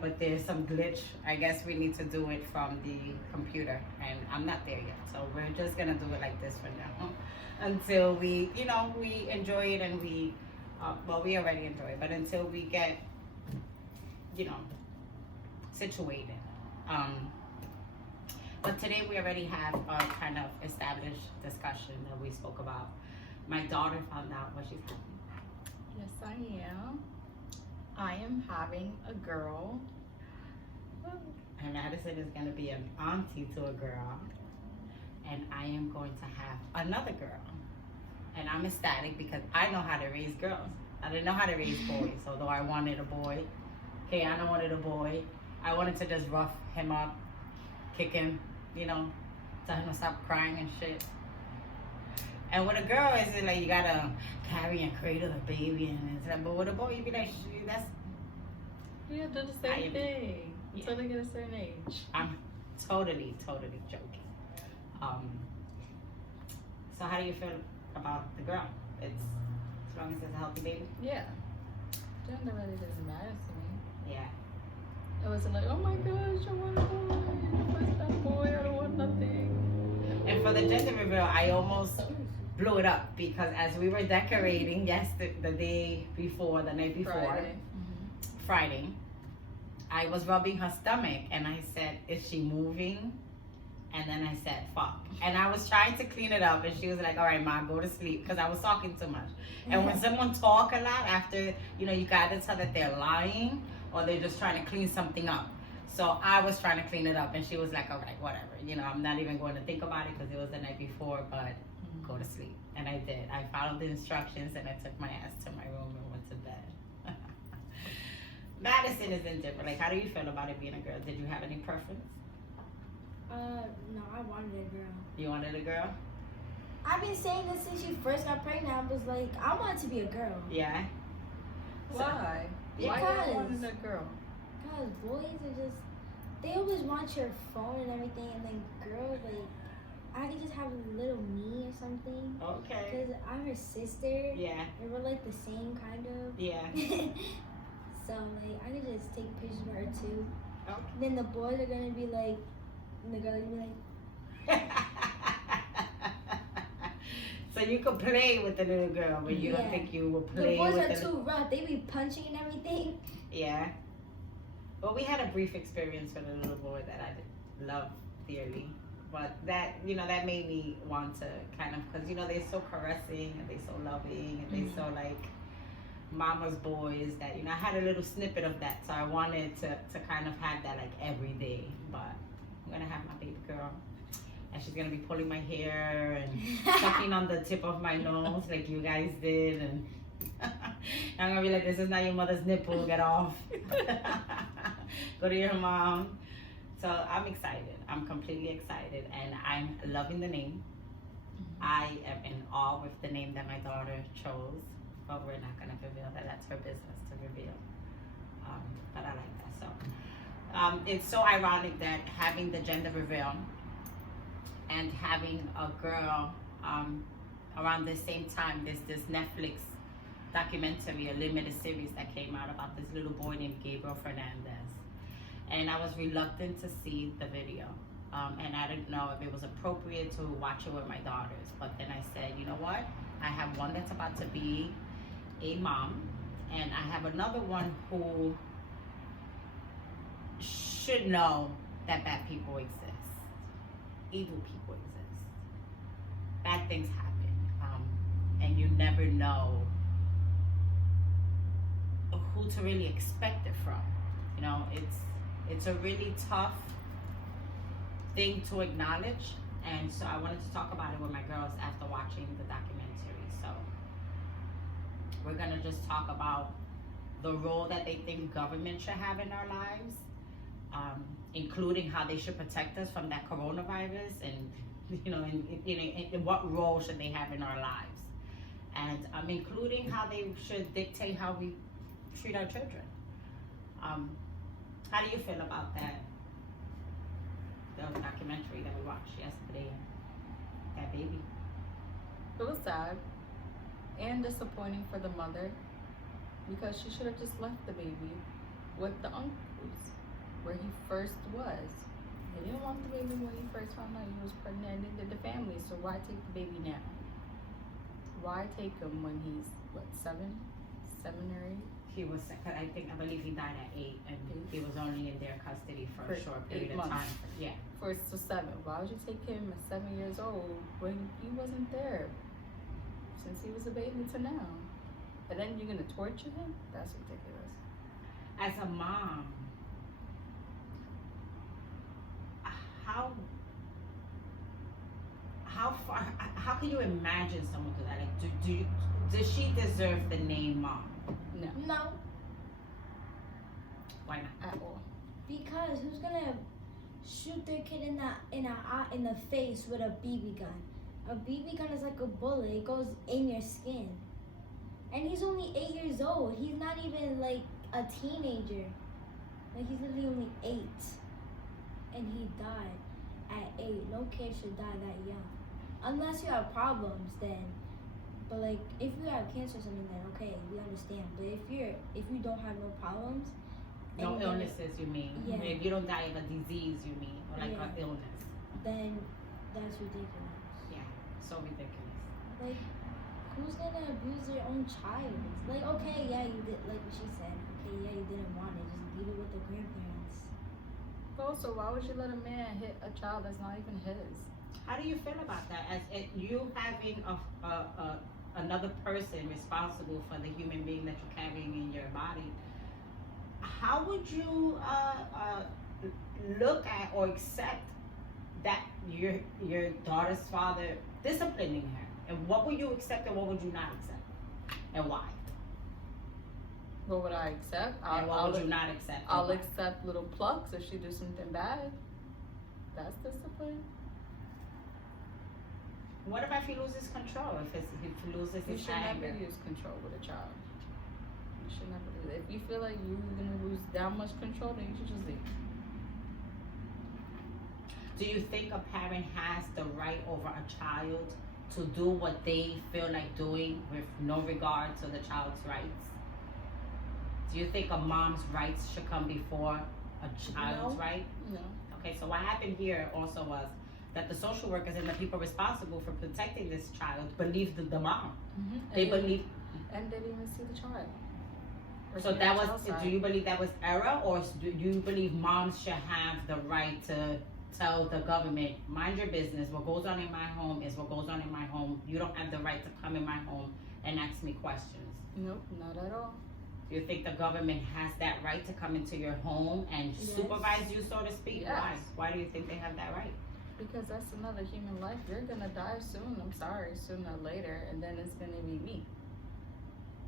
but there's some glitch. I guess we need to do it from the computer, and I'm not there yet. So we're just gonna do it like this for now until we, we enjoy it and well, we already enjoy it, but until we get, you know, situated. But today we already have a kind of established discussion that we spoke about. My daughter found out what she's having. Yes, I am. I am having a girl. And Madison is going to be an auntie to a girl. And I am going to have another girl. And I'm ecstatic because I know how to raise girls. I didn't know how to raise boys, although I wanted a boy. Kayana wanted a boy. I wanted to just rough him up, kick him, tell him to stop crying and shit. And with a girl, it's like you gotta carry and cradle the baby, and it's like, but with a boy, you be like, that's. Yeah, do the same thing until they get a certain age. I'm totally joking. So how do you feel about the girl? It's as long as it's a healthy baby. Yeah, gender really doesn't matter to me. Yeah. It wasn't like, oh my gosh, I want a boy. What's that boy? I don't want nothing. And for the gender reveal, I almost blew it up because as we were decorating, the day before, the night before, Friday, I was rubbing her stomach and I said, is she moving? And then I said, fuck. And I was trying to clean it up and she was like, all right, Ma, go to sleep, because I was talking too much. And when someone talk a lot after, you gotta tell that they're lying or they're just trying to clean something up. So I was trying to clean it up and she was like, all right, whatever. I'm not even going to think about it because it was the night before, but go to sleep. And I did. I followed the instructions and I took my ass to my room and went to bed. Madison is indifferent. Like, how do you feel about it being a girl? Did you have any preference? No, I wanted a girl. You wanted a girl? I've been saying this since she first got pregnant. I was like, I want to be a girl. Yeah. Why? Because Why you wanted a girl? Because boys are just, they always want your phone and everything, and then girls, like, I could just have a little me or something. Okay. Because I'm her sister. Yeah. And we're like the same kind of. Yeah. So, like, I could just take pictures of her too. Okay. Then the boys are going to be like, and the girls are going to be like. So you could play with the little girl, but you don't think you will play with the boys are too rough. They be punching and everything. Yeah. Well, we had a brief experience with a little boy that I love dearly. But that, that made me want to kind of, because, they're so caressing and they're so loving and they're so like mama's boys that, I had a little snippet of that. So I wanted to kind of have that like every day. But I'm going to have my baby girl. And she's going to be pulling my hair and sucking on the tip of my nose like you guys did. And I'm going to be like, this is not your mother's nipple. Get off. Go to your mom. So I'm excited. I'm completely excited. And I'm loving the name. I am in awe with the name that my daughter chose. But we're not going to reveal that. That's her business to reveal. But I like that. So it's so ironic that having the gender reveal and having a girl around the same time, there's this Netflix documentary, a limited series that came out about this little boy named Gabriel Fernandez. And I was reluctant to see the video. And I didn't know if it was appropriate to watch it with my daughters. But then I said, you know what? I have one that's about to be a mom. And I have another one who should know that bad people exist. Evil people exist. Bad things happen. And you never know who to really expect it from. It's a really tough thing to acknowledge. And so I wanted to talk about it with my girls after watching the documentary. So we're going to just talk about the role that they think government should have in our lives, including how they should protect us from that coronavirus, and in what role should they have in our lives, and including how they should dictate how we treat our children. How do you feel about that? The documentary that we watched yesterday, that baby. It was sad and disappointing for the mother because she should have just left the baby with the uncles. where he first was. They didn't want the baby when he first found out he was pregnant. They did the family, so why take the baby now? Why take him when he's, what, 7 or 8? He was, I believe he died at 8, and he was only in their custody for a short period 8 of months. time. Yeah. First to 7. Why would you take him at 7 years old when he wasn't there since he was a baby to now? And then you're gonna torture him? That's ridiculous. As a mom, how can you imagine someone do that? Like, does she deserve the name mom? No, No, Why not? at all. because who's gonna shoot their kid in the face with a BB gun? A BB gun is like a bullet. It goes in your skin. And he's only 8 years old. He's not even like a teenager. Like he's literally only 8. And he died at 8. No kid should die that young. Unless you have problems, then. But like if you have cancer or something, then okay, we understand. But if you don't have no problems, No and illnesses, you mean? Yeah. If you don't die of a disease, you mean? Or like Yeah. an illness. then that's ridiculous. Yeah. So ridiculous. Like, who's gonna abuse their own child? Like, okay, yeah, you did, like she said, okay, yeah, you didn't want it, just leave it with the grandparents. Also, why would you let a man hit a child that's not even his? How do you feel about that? As you having another person responsible for the human being that you're carrying in your body, how would you look at or accept that your daughter's father disciplining her? And what would you accept and what would you not accept? And why? What would I accept? And what would you not accept? and I'll why? accept little plucks if she does something bad. That's discipline. What about if he loses control? If he loses You his should never anger? use control with a child. You should never do that. If you feel like you're gonna lose that much control, then you should just leave. Do you think a parent has the right over a child to do what they feel like doing with no regard to the child's rights? Do you think a mom's rights should come before a child's No. right? No. Okay, so what happened here also was that the social workers and the people responsible for protecting this child believed the mom. They believe. And they didn't even see the child. Or So see that the was. child's Do side. you believe that was error, or do you believe moms should have the right to tell the government, mind your business? What goes on in my home is what goes on in my home. You don't have the right to come in my home and ask me questions. Nope, not at all. Do you think the government has that right to come into your home and Yes. supervise you, so to speak? Yes. Why? Why do you think they have that right? Because that's another human life. You're gonna die soon. I'm sorry, sooner or later, and then it's gonna be me.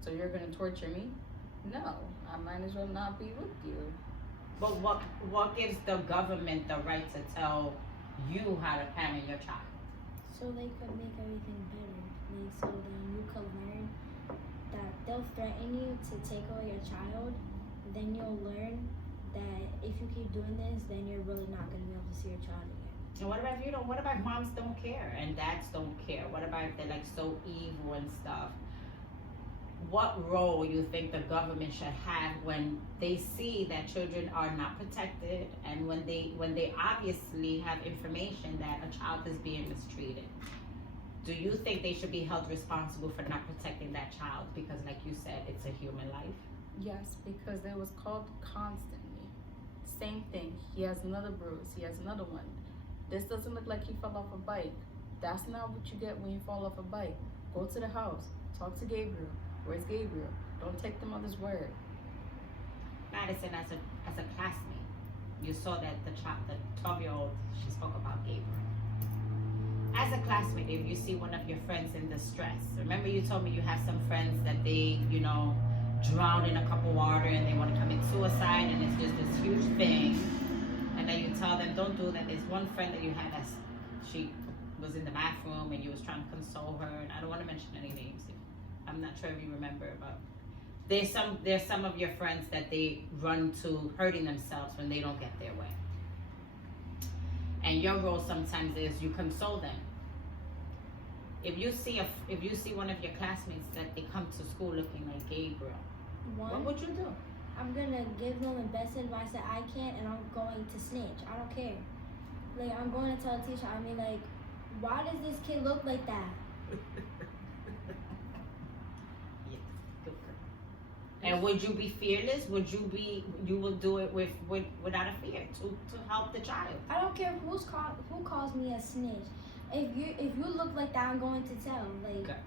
So you're gonna torture me? No, I might as well not be with you. But what gives the government the right to tell you how to parent your child? So they could make everything better. Like, so then you could learn that they'll threaten you to take away your child. Then you'll learn that if you keep doing this, then you're really not going to be able to see your child again. And what about if you don't? What about if moms don't care and dads don't care? What about if they're like so evil and stuff? What role you think the government should have when they see that children are not protected and when they obviously have information that a child is being mistreated? Do you think they should be held responsible for not protecting that child because, like you said, it's a human life? Yes, because it was called constantly. Same thing. He has another bruise. He has another one. This doesn't look like he fell off a bike. That's not what you get when you fall off a bike. Go to the house. Talk to Gabriel. Where's Gabriel? Don't take the mother's word. Madison, as a classmate, you saw that the 12-year-old, she spoke about Gabriel. As a classmate, if you see one of your friends in distress, remember you told me you have some friends that they, drown in a cup of water and they want to commit suicide and it's just this huge thing. And then you tell them, don't do that. There's one friend that you had that she was in the bathroom and you was trying to console her. And I don't want to mention any names. I'm not sure if you remember, but there's some of your friends that they run to hurting themselves when they don't get their way. And your role sometimes is you console them. If you see one of your classmates that they come to school looking like Gabriel, what would you do? I'm gonna give them the best advice that I can, and I'm going to snitch. I don't care. Like, I'm going to tell the teacher. I mean, like, why does this kid look like that? Yeah, good girl. And would you be fearless? You will do it without a fear to help the child? I don't care who calls me a snitch. If you look like that, I'm going to tell. Like, Okay.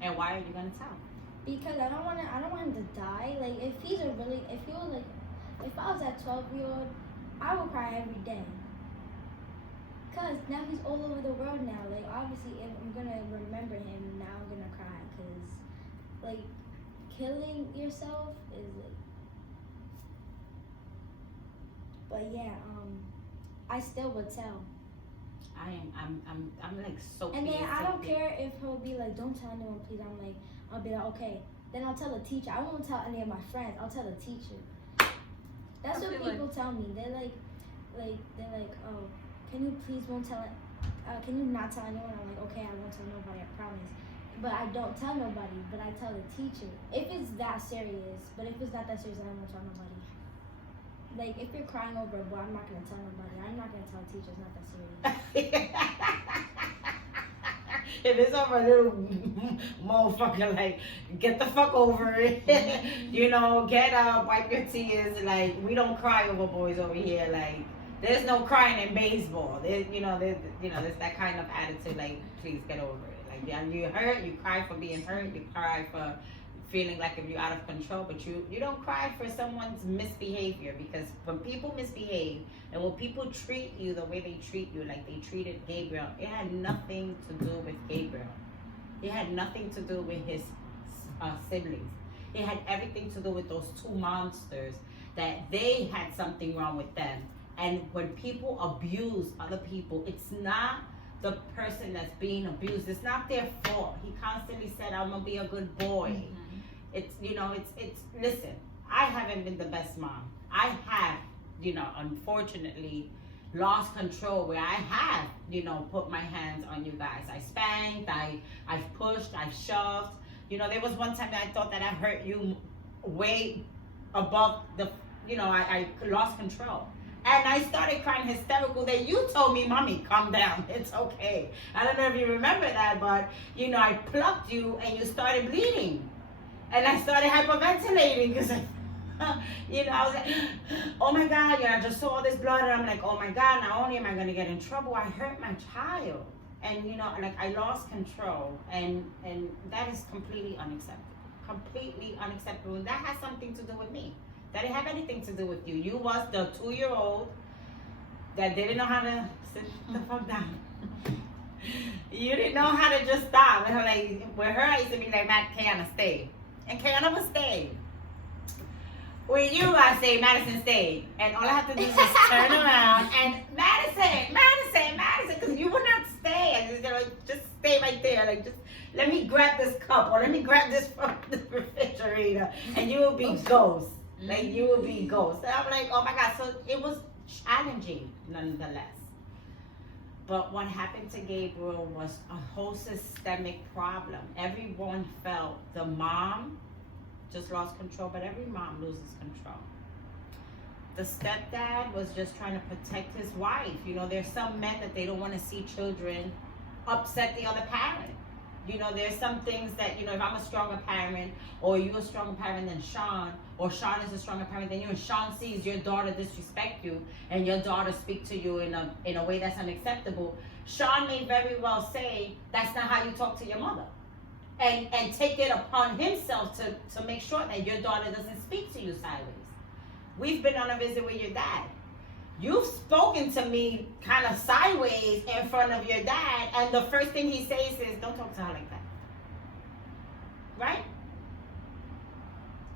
And why are you gonna tell? because I don't want him to die. Like, if I was that 12-year-old, I would cry every day. Cause now he's all over the world now. Like, obviously, if I'm gonna remember him, now I'm gonna cry. Cause, like, killing yourself is like. But yeah, I still would tell. I'm like so. And then I don't basic. care if he'll be like, don't tell anyone, please. I'll be like, okay. Then I'll tell the teacher. I won't tell any of my friends. I'll tell the teacher. That's I what feel like- people tell me. They're like, oh, can you please won't tell it? Can you not tell anyone? I'm like, okay, I won't tell nobody. I promise. But I don't tell nobody. But I tell the teacher if it's that serious. But if it's not that serious, I won't tell nobody. Like, if you're crying over a boy, I'm not gonna tell nobody. I'm not gonna tell the teacher it's not that serious. If it's over a little motherfucker, like, get the fuck over it. You know, get up, wipe your tears. Like, we don't cry over boys over here. Like, there's no crying in baseball. There's that kind of attitude. Like, please get over it. Like, yeah, you hurt, you cry for being hurt, you cry for feeling like if you're out of control, but you don't cry for someone's misbehavior, because when people misbehave and when people treat you the way they treat you, like they treated Gabriel, it had nothing to do with Gabriel. It had nothing to do with his siblings. It had everything to do with those two monsters, that they had something wrong with them. And when people abuse other people, it's not the person that's being abused. It's not their fault. He constantly said, I'm gonna be a good boy. Mm-hmm. It's listen, I haven't been the best mom. I have, unfortunately lost control where I have, put my hands on you guys. I spanked, I've pushed, I've shoved. There was one time that I thought that I hurt you way above the, I lost control. And I started crying hysterical that you told me, Mommy, calm down. It's okay. I don't know if you remember that, but, I plucked you and you started bleeding. And I started hyperventilating because, I was like, oh my God, I just saw all this blood. And I'm like, oh my God, not only am I going to get in trouble, I hurt my child. And, I lost control. And that is completely unacceptable. Completely unacceptable. And that has something to do with me. That didn't have anything to do with you. You was the 2-year-old that didn't know how to sit the fuck down. You didn't know how to just stop. And like, with her, I used to be like, Matt, Kiana, stay. And Kiana would stay. With you, I say, Madison, stay. And all I have to do is just turn around and Madison, because you would not stay. And just stay right there. Like, just let me grab this cup or let me grab this from the refrigerator. And you will be ghost. Like, you will be ghost. And I'm like, oh my God. So it was challenging, nonetheless. But what happened to Gabriel was a whole systemic problem. Everyone felt the mom just lost control, but every mom loses control. The stepdad was just trying to protect his wife. There's some men that they don't want to see children upset the other parent. There's some things that, if I'm a stronger parent, or you're a stronger parent than Sean, or Sean is a stronger parent than you, and Sean sees your daughter disrespect you, and your daughter speak to you in a way that's unacceptable, Sean may very well say, that's not how you talk to your mother. And take it upon himself to make sure that your daughter doesn't speak to you sideways. We've been on a visit with your dad. You've spoken to me kind of sideways in front of your dad, and the first thing he says is, don't talk to her like that. Right?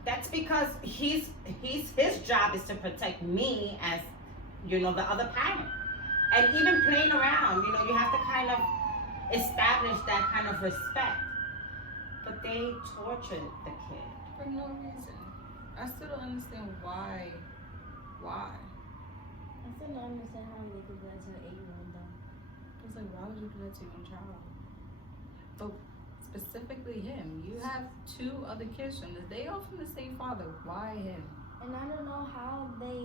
That's because his job is to protect me as, the other parent. And even playing around, you have to kind of establish that kind of respect. But they tortured the kid. For no reason. I still don't understand why. I still don't understand how they could do that to an 8-year-old though. It's like, why would you do that to your own child? But specifically him? You have 2 other kids from this. They all from the same father. Why him? And I don't know how they